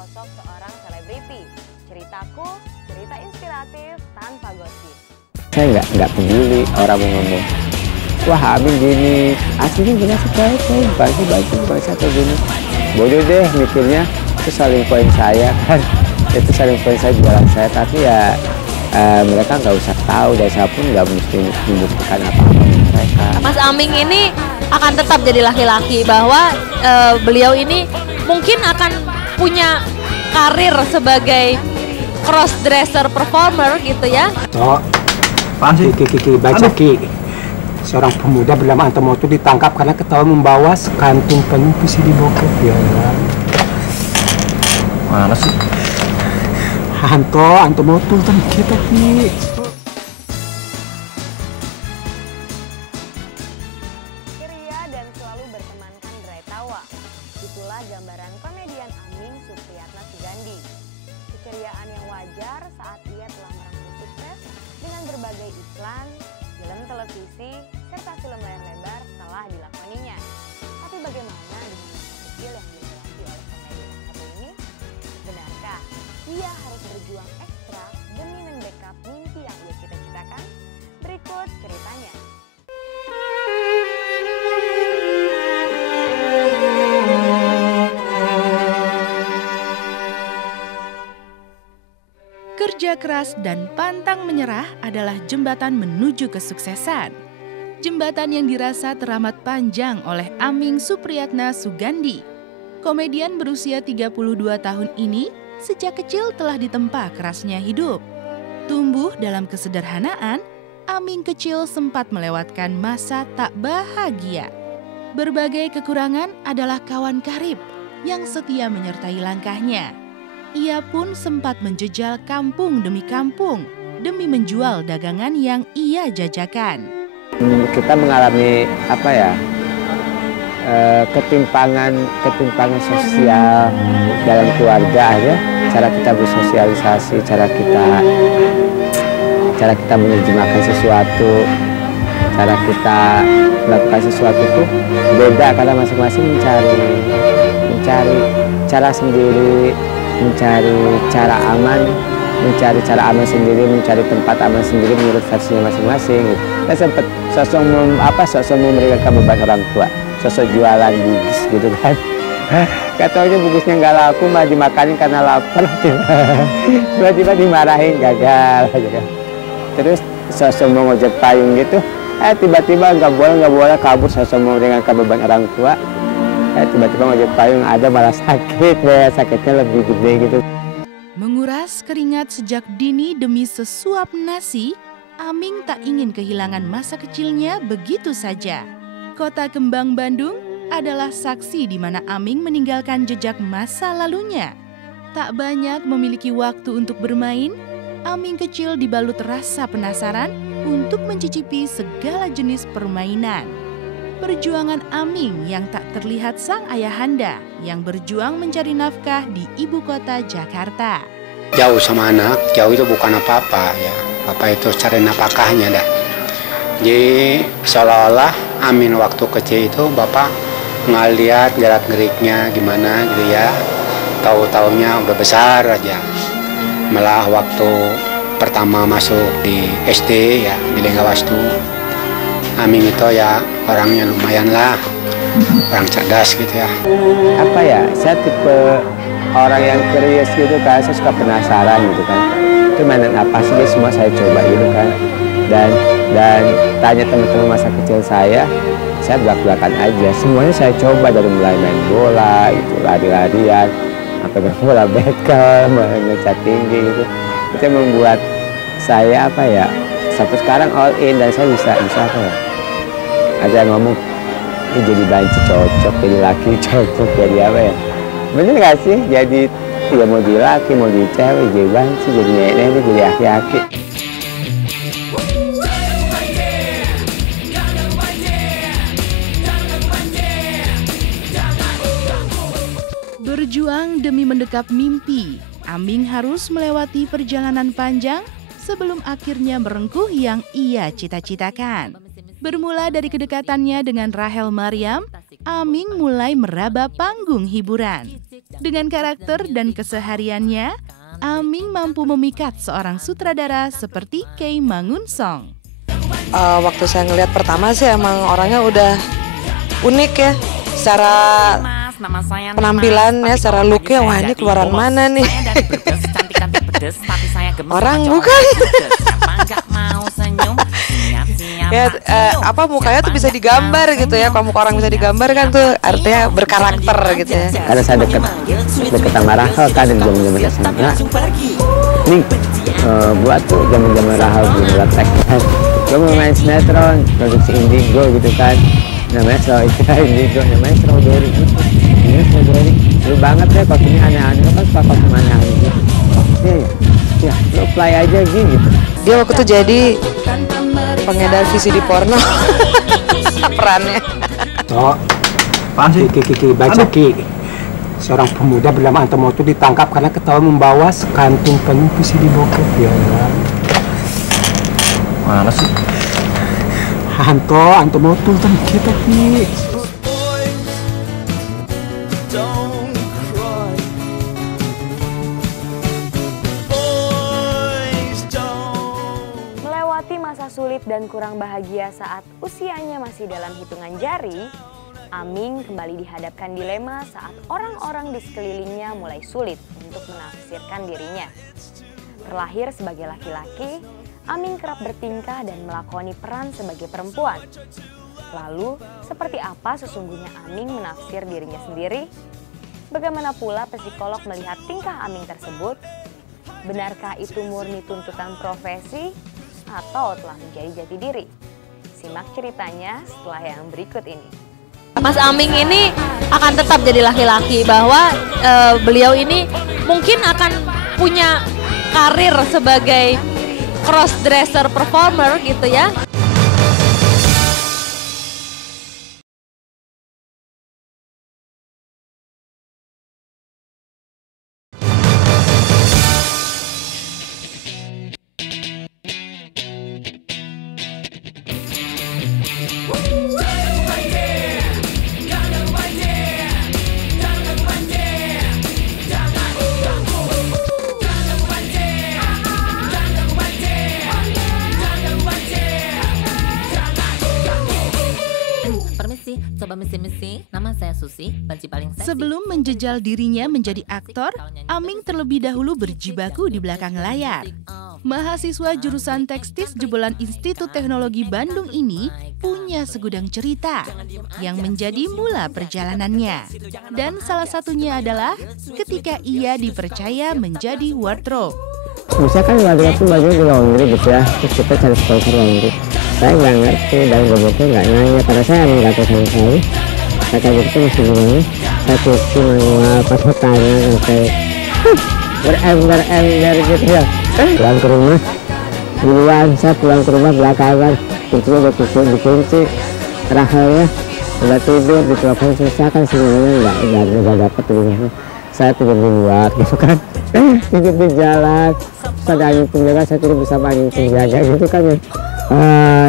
sosok seorang selebriti. Ceritaku, cerita inspiratif tanpa gosip. Saya nggak peduli orang mau ngomong, wah Amin gini, aslinya gini sih bagus atau gini. Bodoh deh mikirnya, itu saling poin saya kan, itu saling poin saya jualan saya, tapi ya mereka nggak usah tahu dan saya pun nggak mesti membuktikan apa-apa mereka. Mas Aming ini akan tetap jadi laki-laki, bahwa beliau ini mungkin akan punya karir sebagai cross dresser performer gitu ya. Oh, Pak Kiki baca Ki. Seorang pemuda bernama Antomoto ditangkap karena ketahuan membawa sekantung penuh puisi di bokep ya. Mana sih? Antomoto kan kita Ki. Ceria dan selalu bertemankan derai tawa. Itulah gambaran komedian Aming Supriyatna Sugandi. Keceriaan yang wajar saat ia telah meraih sukses dengan berbagai iklan, film televisi, serta film layar lebar telah dilakoninya. Tapi bagaimana dengan masa kecil yang dilewati oleh komedian satu ini? Benarkah ia harus berjuang ekstra demi membackup mimpi yang ia cita-citakan? Berikut ceritanya. Kerja keras dan pantang menyerah adalah jembatan menuju kesuksesan. Jembatan yang dirasa teramat panjang oleh Aming Supriyatna Sugandi. Komedian berusia 32 tahun ini sejak kecil telah ditempa kerasnya hidup. Tumbuh dalam kesederhanaan, Aming kecil sempat melewatkan masa tak bahagia. Berbagai kekurangan adalah kawan karib yang setia menyertai langkahnya. Ia pun sempat menjejal kampung demi kampung demi menjual dagangan yang ia jajakan. Kita mengalami ketimpangan sosial dalam keluarga aja. Cara kita bersosialisasi, cara kita menerjemahkan sesuatu, cara kita melakukan sesuatu itu beda karena masing-masing mencari cara sendiri. Mencari cara aman sendiri, mencari tempat aman sendiri menurut versinya masing-masing. Kita sempat sosok memberikan beban orang tua, sosok jualan bugis gitu kan. Katanya bugusnya nggak laku, malah dimakanin karena lapar. Tiba-tiba dimarahin, gagal aja kan. Terus sosok mau ngojek payung gitu, tiba-tiba nggak boleh kabur, sosok memberikan beban orang tua. Tiba-tiba ngojek payung ada malah sakit, sakitnya lebih gede gitu. Menguras keringat sejak dini demi sesuap nasi, Aming tak ingin kehilangan masa kecilnya begitu saja. Kota Kembang Bandung adalah saksi di mana Aming meninggalkan jejak masa lalunya. Tak banyak memiliki waktu untuk bermain, Aming kecil dibalut rasa penasaran untuk mencicipi segala jenis permainan. Perjuangan Aming yang tak terlihat sang ayahanda yang berjuang mencari nafkah di ibu kota Jakarta. Jauh sama anak, jauh itu bukan apa-apa ya. Apa itu cari nafkahnya dah. Jadi seolah-olah Amin waktu kecil itu bapak ngeliat gerak-geriknya gimana gitu ya. Tahu-taunya udah besar aja. Malah waktu pertama masuk di SD ya di Lenggawastu, Aming itu ya orangnya lumayan lah, orang cerdas gitu ya. Saya tipe orang yang curious gitu kan, saya suka penasaran gitu kan. Itu mainan apa sih, semua saya coba gitu kan. Dan tanya teman-teman masa kecil saya belak-belakan aja. Semuanya saya coba, dari mulai main bola, gitu, lari-larian, sampai main bola bekel, ngecat tinggi gitu. Itu membuat saya sampai sekarang all in, dan saya bisa ada yang ngomong, ini jadi banci cocok, jadi laki cocok, jadi bener gak sih? Jadi ya mau jadi laki, mau jadi cewek, jadi banci, jadi nenek, jadi aki-aki. Berjuang demi mendekap mimpi, Aming harus melewati perjalanan panjang sebelum akhirnya merengkuh yang ia cita-citakan. Bermula dari kedekatannya dengan Rahel Mariam, Aming mulai meraba panggung hiburan. Dengan karakter dan kesehariannya, Aming mampu memikat seorang sutradara seperti Kei Mangunsong. Waktu saya ngelihat pertama sih emang orangnya udah unik ya. Secara penampilannya, secara looknya, wah ini keluaran mana nih? Orang bukan? Ya, mukanya tuh bisa digambar gitu ya. Kalau muka orang bisa digambar kan tuh artinya berkarakter gitu ya. Karena saya deket sama Rahel kan dari zaman SMA. Nih, buat tuh zaman Rahel di praktek. Gue mau main sinetron, produksi Indigo gitu kan. Namanya Indigo, namanya Strawberry gitu. Ini Strawberry, lu banget ya kostumnya aneh-aneh. Lu kan suka kostum aneh-aneh gitu. Ya, lu play aja gitu. Dia waktu itu jadi pengedar VCD porno. Perannya. Oh, apaan sih? Ki, baca Ki. Seorang pemuda bernama Antomoto ditangkap karena ketahuan membawa sekantung penuh VCD bokep. Ya. Mana sih? Antomoto kan kita Ki. Sulit dan kurang bahagia saat usianya masih dalam hitungan jari, Aming kembali dihadapkan dilema saat orang-orang di sekelilingnya mulai sulit untuk menafsirkan dirinya. Terlahir sebagai laki-laki, Aming kerap bertingkah dan melakoni peran sebagai perempuan. Lalu, seperti apa sesungguhnya Aming menafsir dirinya sendiri? Bagaimana pula psikolog melihat tingkah Aming tersebut? Benarkah itu murni tuntutan profesi atau telah menjadi jati diri? Simak ceritanya setelah yang berikut ini. Mas Aming ini akan tetap jadi laki-laki, bahwa beliau ini mungkin akan punya karir sebagai cross-dresser performer gitu ya. Sebelum menjejal dirinya menjadi aktor, Aming terlebih dahulu berjibaku di belakang layar. Mahasiswa jurusan tekstis jebolan Institut Teknologi Bandung ini punya segudang cerita yang menjadi mula perjalanannya. Dan salah satunya adalah ketika ia dipercaya menjadi wardrobe. Misalkan wardrobe itu baju di laundry gitu ya, terus kita cari sponsor laundry. Saya nggak ngerti dan bobotnya nggak nanya, karena saya nggak tahu sama sekali. Kata gitu masih gimana, saya cuci manual, pakai tangan, sampai berember gitu ya. Pulang ke rumah, duluan saya pulang ke rumah belakangan, pintunya udah dikunci, Rahelnya udah tidur, di telepon susah kan sebenarnya nggak dapat tuh. Saya tidur di luar gitu kan, tidur di jalan, terus ada angin penjaga, saya tidur bersama angin penjaga gitu kan ya.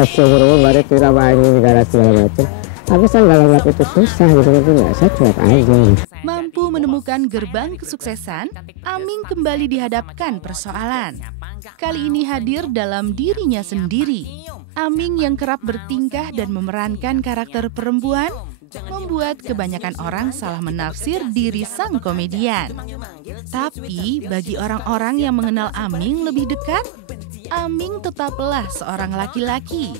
Seumur baru tidur sama angin negara segala macam. Tapi saya nggak anggap itu susah gitu kan, nggak, saya cuek aja. Mampu menemukan gerbang kesuksesan, Aming kembali dihadapkan persoalan. Kali ini hadir dalam dirinya sendiri. Aming yang kerap bertingkah dan memerankan karakter perempuan membuat kebanyakan orang salah menafsir diri sang komedian. Tapi bagi orang-orang yang mengenal Aming lebih dekat, Aming tetaplah seorang laki-laki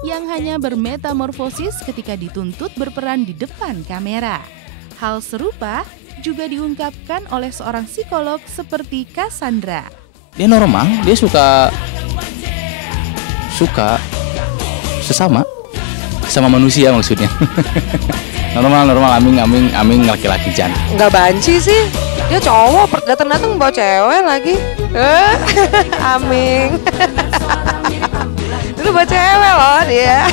yang hanya bermetamorfosis ketika dituntut berperan di depan kamera. Hal serupa juga diungkapkan oleh seorang psikolog seperti Cassandra. Dia normal, dia suka sesama manusia maksudnya. normal, Aming laki-laki Jan. Nggak banci sih, dia cowok, datang bawa cewek lagi. Aming. Itu bawa cewek loh dia.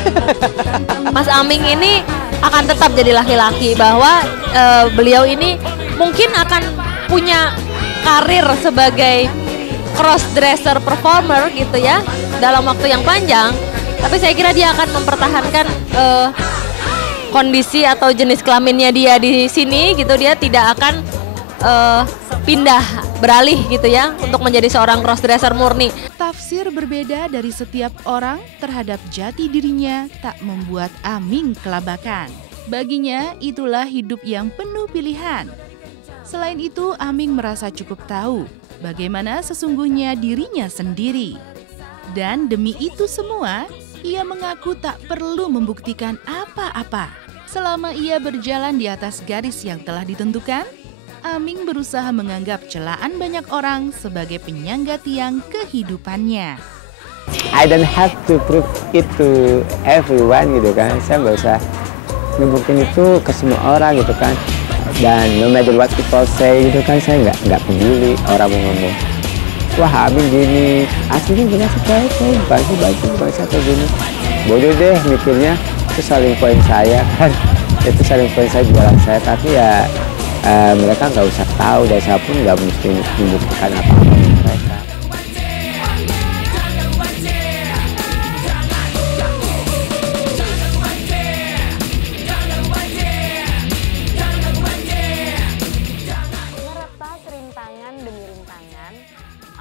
Mas Aming ini akan tetap jadi laki-laki, bahwa beliau ini mungkin akan punya karir sebagai cross-dresser performer gitu ya dalam waktu yang panjang. Tapi saya kira dia akan mempertahankan kondisi atau jenis kelaminnya dia di sini gitu, dia tidak akan pindah beralih gitu ya untuk menjadi seorang crossdresser murni. Tafsir berbeda dari setiap orang terhadap jati dirinya tak membuat Aming kelabakan. Baginya itulah hidup yang penuh pilihan. Selain itu, Aming merasa cukup tahu bagaimana sesungguhnya dirinya sendiri. Dan demi itu semua, ia mengaku tak perlu membuktikan apa-apa. Selama ia berjalan di atas garis yang telah ditentukan, Aming berusaha menganggap celaan banyak orang sebagai penyangga tiang kehidupannya. I don't have to prove it to everyone gitu kan. Saya nggak usah ngebuktiin itu ke semua orang gitu kan. Dan no matter what people say gitu kan, saya nggak peduli orang mau ngomong. Wah, Aming gini, aslinya gimana sih kayak baju bangsa atau gini. Bodoh deh mikirnya, itu saling poin saya kan. Itu saling poin saya jualan saya, tapi ya mereka nggak usah tahu, dan saya pun nggak mesti membuktikan apa-apa mereka. Meretas rintangan demi rintangan,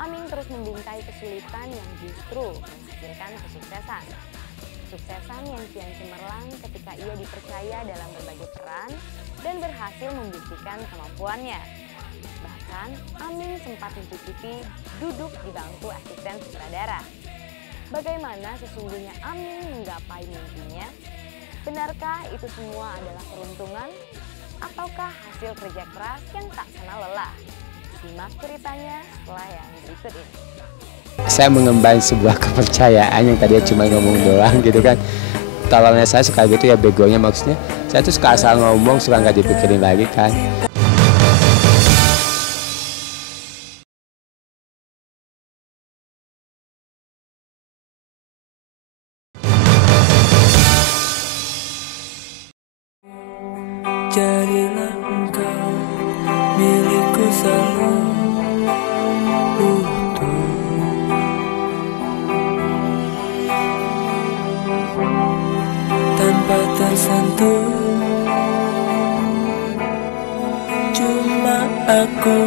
Aming terus membingkai kesulitan yang justru menghasilkan kesuksesan. Kesuksesan yang kian cemerlang ketika ia dipercaya dalam berbagai peran dan berhasil membuktikan kemampuannya. Bahkan, Aming sempat mencicipi duduk di bangku asisten sutradara. Bagaimana sesungguhnya Aming menggapai mimpinya? Benarkah itu semua adalah peruntungan? Ataukah hasil kerja keras yang tak kenal lelah? Simak ceritanya setelah yang berikut ini. Saya mengemban sebuah kepercayaan yang tadinya cuma ngomong doang gitu kan. Tolongnya saya suka gitu ya, begonya maksudnya. Saya tuh suka asal ngomong, suka nggak dipikirin lagi kan. Jadilah engkau milikku selalu utuh. Tanpa tersentuh, cuma aku.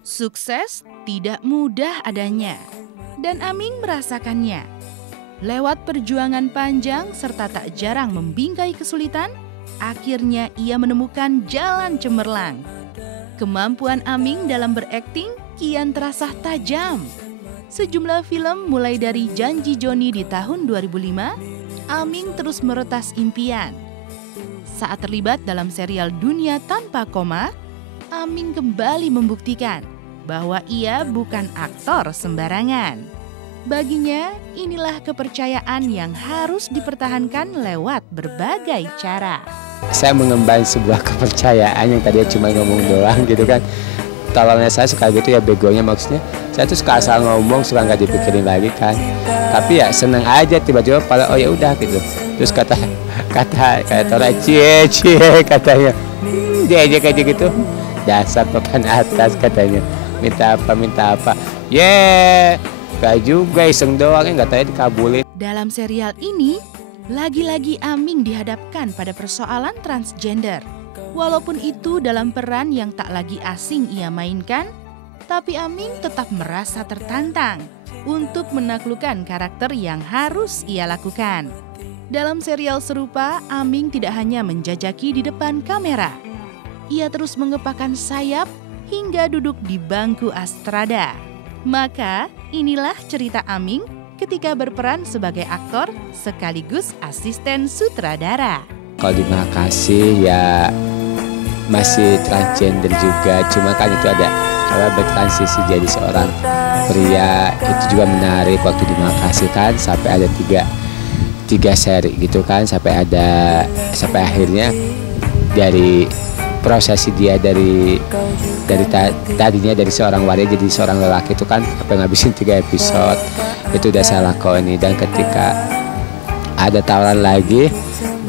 Sukses tidak mudah adanya, dan Aming merasakannya. Lewat perjuangan panjang serta tak jarang membingkai kesulitan, akhirnya ia menemukan jalan cemerlang. Kemampuan Aming dalam berakting kian terasa tajam. Sejumlah film mulai dari Janji Joni di tahun 2005, Aming terus meretas impian. Saat terlibat dalam serial Dunia Tanpa Koma, Aming kembali membuktikan bahwa ia bukan aktor sembarangan. Baginya, inilah kepercayaan yang harus dipertahankan lewat berbagai cara. Saya mengemban sebuah kepercayaan yang tadinya cuma ngomong doang gitu kan. Tolongnya saya suka gitu ya, begonya maksudnya. Saya tuh suka asal ngomong, suka nggak dipikirin lagi kan. Tapi ya seneng aja tiba-tiba pada oh ya udah gitu. Terus kata Tora cie katanya. Dia aja kayak gitu. Dasar papan atas katanya. Minta apa. Gak juga, iseng doang ya, nggak tahu dikabulin. Dalam serial ini, lagi-lagi Aming dihadapkan pada persoalan transgender. Walaupun itu dalam peran yang tak lagi asing ia mainkan, tapi Aming tetap merasa tertantang untuk menaklukkan karakter yang harus ia lakukan. Dalam serial serupa, Aming tidak hanya menjajaki di depan kamera. Ia terus mengepakkan sayap hingga duduk di bangku Astrada. Maka, inilah cerita Aming ketika berperan sebagai aktor sekaligus asisten sutradara. Kalau di Makassih ya masih transgender juga, cuma kan itu ada bertransisi jadi seorang pria. Itu juga menarik waktu di Makassih kan, sampai ada tiga seri gitu kan, sampai akhirnya dari prosesi dia dari tadinya dari seorang waria jadi seorang lelaki itu kan sampai ngabisin 3 episode. Itu udah saya lakoni. Dan ketika ada tawaran lagi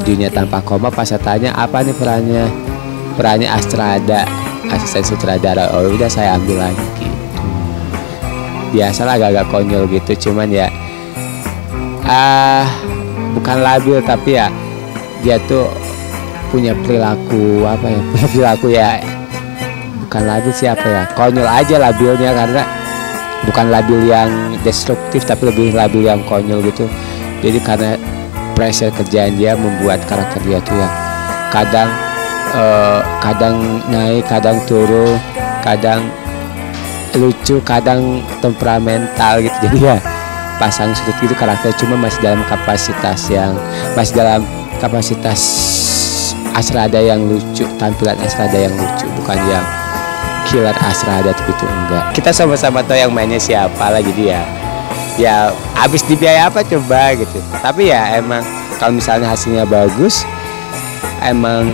Dunia Tanpa Koma, pas saya tanya apa nih perannya Astrada, asisten sutradara. Oh udah saya ambil lagi gitu. Biasalah agak-agak konyol gitu, cuman ya bukan labil tapi ya dia tuh punya perilaku apa ya, punya perilaku ya bukan labil siapa ya, konyol aja labilnya, karena bukan labil yang destruktif tapi lebih labil yang konyol gitu. Jadi karena pressure kerjaan dia membuat karakter dia tuh ya kadang naik, kadang turun, kadang lucu, kadang temperamental gitu. Jadi ya pasang surut gitu karakter, cuma masih dalam kapasitas Asrada yang lucu, tampilan Asrada yang lucu, bukan yang killer Asrada gitu, enggak. Kita sama-sama tahu yang mainnya siapa lah, jadi ya habis dibiaya apa coba gitu. Tapi ya emang kalau misalnya hasilnya bagus, emang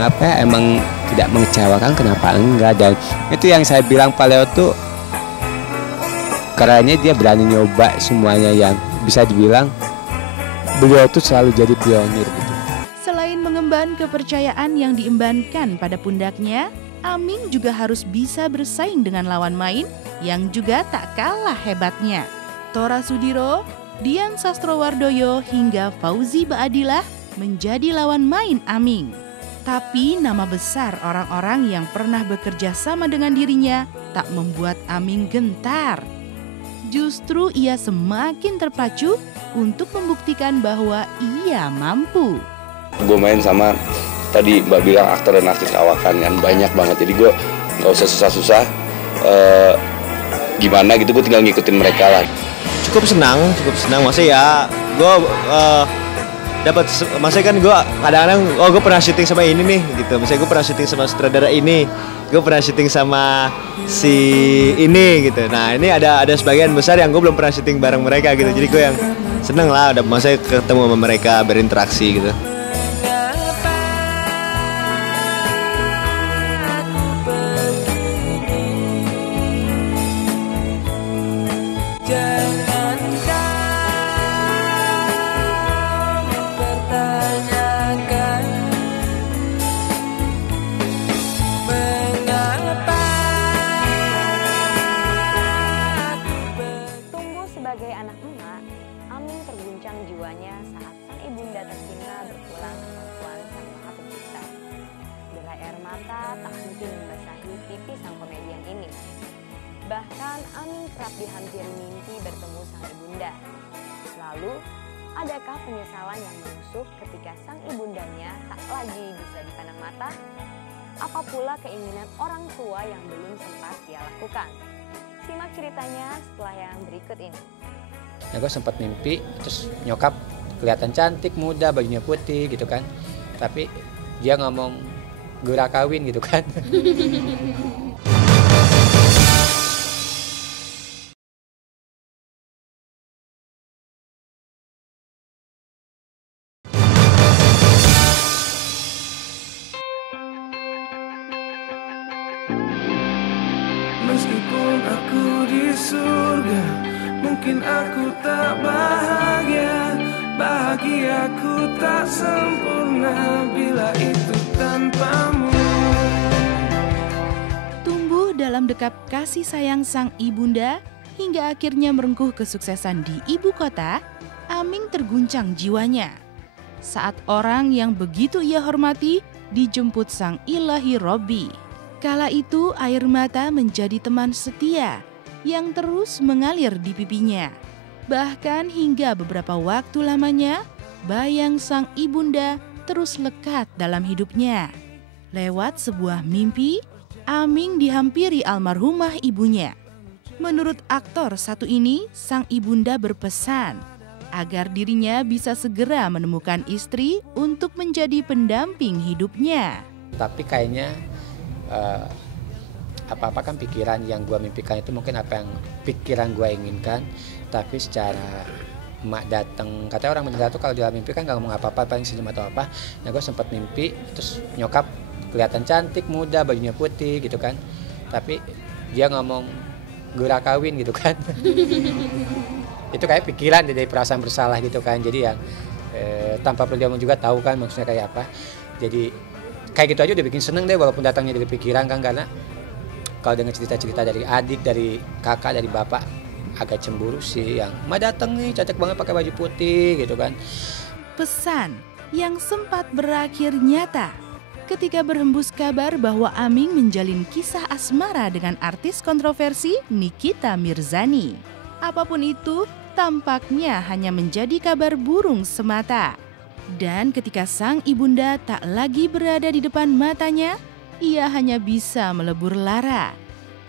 tidak mengecewakan, kenapa enggak. Dan itu yang saya bilang Pak Leo tuh kerennya, dia berani nyoba semuanya, yang bisa dibilang beliau tuh selalu jadi pionir gitu. Selain mengemban kepercayaan yang diembankan pada pundaknya, Aming juga harus bisa bersaing dengan lawan main yang juga tak kalah hebatnya. Tora Sudiro, Dian Sastrowardoyo hingga Fauzi Baadilah menjadi lawan main Aming. Tapi nama besar orang-orang yang pernah bekerja sama dengan dirinya tak membuat Aming gentar. Justru ia semakin terpacu untuk membuktikan bahwa ia mampu. Gue main sama tadi Mbak bilang aktor dan aktris kawakan kan banyak banget, jadi gue nggak usah susah-susah gimana gitu, gue tinggal ngikutin mereka lah. Cukup senang maksudnya ya gue dapat, maksudnya kan gue kadang-kadang gue pernah syuting sama ini nih gitu, misalnya gue pernah syuting sama sutradara ini, gue pernah syuting sama si ini gitu. Nah ini ada sebagian besar yang gue belum pernah syuting bareng mereka gitu, jadi gue yang seneng lah udah maksudnya ketemu sama mereka, berinteraksi gitu. Jiwanya saat sang ibunda tercinta berpulang ke Tuhan Sang Maha Pencipta. Derai air mata tak henti membasahi pipi sang komedian ini. Bahkan Aming kerap dihampiri mimpi bertemu sang ibunda. Lalu, adakah penyesalan yang menusuk ketika sang ibundanya tak lagi bisa dipandang mata? Apa pula keinginan orang tua yang belum sempat dia lakukan? Simak ceritanya setelah yang berikut ini. Ya gue sempat mimpi, terus nyokap kelihatan cantik, muda, bajunya putih gitu kan. Tapi dia ngomong gura kawin gitu kan. Meskipun aku di surga, mungkin aku tak bahagia. Bahagiaku tak sempurna bila itu tanpamu. Tumbuh dalam dekap kasih sayang sang ibunda hingga akhirnya merengkuh kesuksesan di ibu kota, Aming terguncang jiwanya. Saat orang yang begitu ia hormati dijemput sang ilahi Robbi. Kala itu air mata menjadi teman setia yang terus mengalir di pipinya. Bahkan hingga beberapa waktu lamanya, bayang sang ibunda terus lekat dalam hidupnya. Lewat sebuah mimpi, Aming dihampiri almarhumah ibunya. Menurut aktor satu ini, sang ibunda berpesan agar dirinya bisa segera menemukan istri untuk menjadi pendamping hidupnya. Tapi kayaknya apa-apa kan pikiran yang gue mimpikan itu mungkin apa yang pikiran gue inginkan, tapi secara emak datang, katanya orang meninggal tuh kalau dalam mimpi kan gak ngomong apa-apa, paling senyum atau apa. Nah gue sempat mimpi, terus nyokap kelihatan cantik, muda, bajunya putih gitu kan, tapi dia ngomong gura kawin gitu kan. Itu kayak pikiran dari perasaan bersalah gitu kan, jadi yang tanpa perlu dia juga tahu kan maksudnya kayak apa. Jadi kayak gitu aja udah bikin seneng deh, walaupun datangnya dari pikiran kan, karena kalau dengar cerita-cerita dari adik, dari kakak, dari bapak agak cemburu sih, yang mah datang nih cantik banget pakai baju putih gitu kan. Pesan yang sempat berakhir nyata ketika berhembus kabar bahwa Aming menjalin kisah asmara dengan artis kontroversi Nikita Mirzani. Apapun itu, tampaknya hanya menjadi kabar burung semata. Dan ketika sang ibunda tak lagi berada di depan matanya, ia hanya bisa melebur lara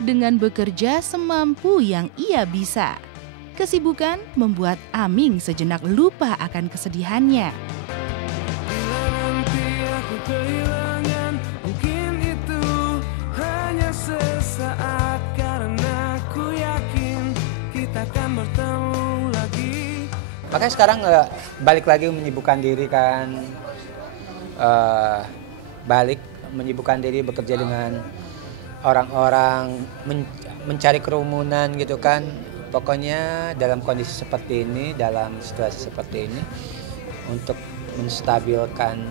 dengan bekerja semampu yang ia bisa. Kesibukan membuat Aming sejenak lupa akan kesedihannya. Bila nanti aku kehilangan, mungkin itu hanya sesaat, karena aku yakin kita akan bertemu lagi. Makanya sekarang balik lagi menyibukkan diri kan, balik menyibukkan diri bekerja dengan orang-orang, mencari kerumunan gitu kan. Pokoknya dalam kondisi seperti ini, dalam situasi seperti ini, untuk menstabilkan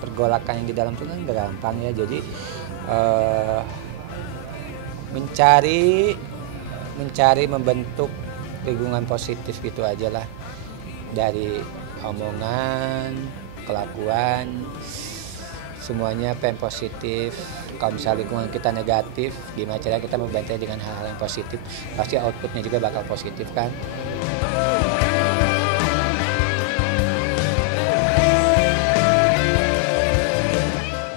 pergolakan yang di dalam itu kan gampang ya. Jadi mencari membentuk lingkungan positif gitu aja lah, dari omongan, kelakuan, semuanya pengen positif. Kalau misalnya lingkungan kita negatif, gimana cara kita membantai dengan hal-hal yang positif, pasti outputnya juga bakal positif kan.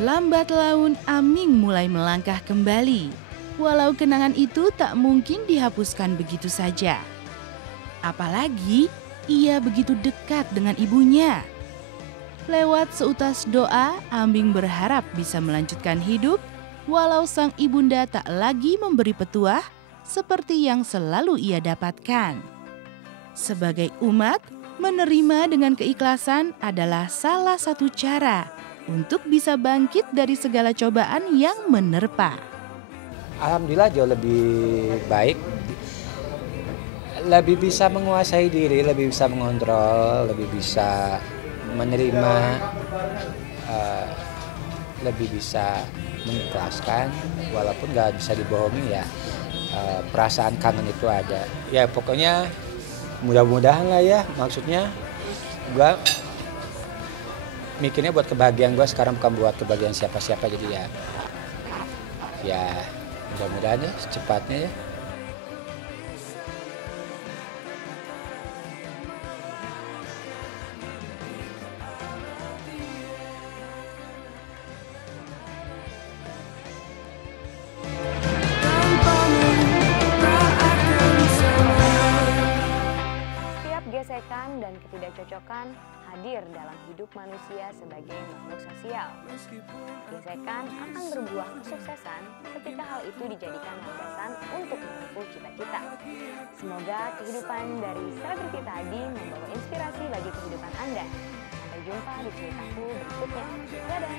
Lambat laun Aming mulai melangkah kembali, walau kenangan itu tak mungkin dihapuskan begitu saja. Apalagi ia begitu dekat dengan ibunya. Lewat seutas doa, Aming berharap bisa melanjutkan hidup walau sang ibunda tak lagi memberi petuah seperti yang selalu ia dapatkan. Sebagai umat, menerima dengan keikhlasan adalah salah satu cara untuk bisa bangkit dari segala cobaan yang menerpa. Alhamdulillah jauh lebih baik, lebih bisa menguasai diri, lebih bisa mengontrol, lebih bisa menerima, lebih bisa mengikhlaskan, walaupun gak bisa dibohongi ya, perasaan kangen itu ada. Ya pokoknya mudah-mudahan lah ya, maksudnya gue mikirnya buat kebahagiaan gue sekarang, bukan buat kebahagiaan siapa-siapa. Jadi ya mudah-mudahan ya secepatnya ya. Gesekan dan ketidakcocokan hadir dalam hidup manusia sebagai makhluk sosial. Gesekan akan berbuah kesuksesan ketika hal itu dijadikan landasan untuk menempuh cita-cita. Semoga kehidupan dari selebriti tadi membawa inspirasi bagi kehidupan Anda. Sampai jumpa di ceritaku berikutnya. Dadah!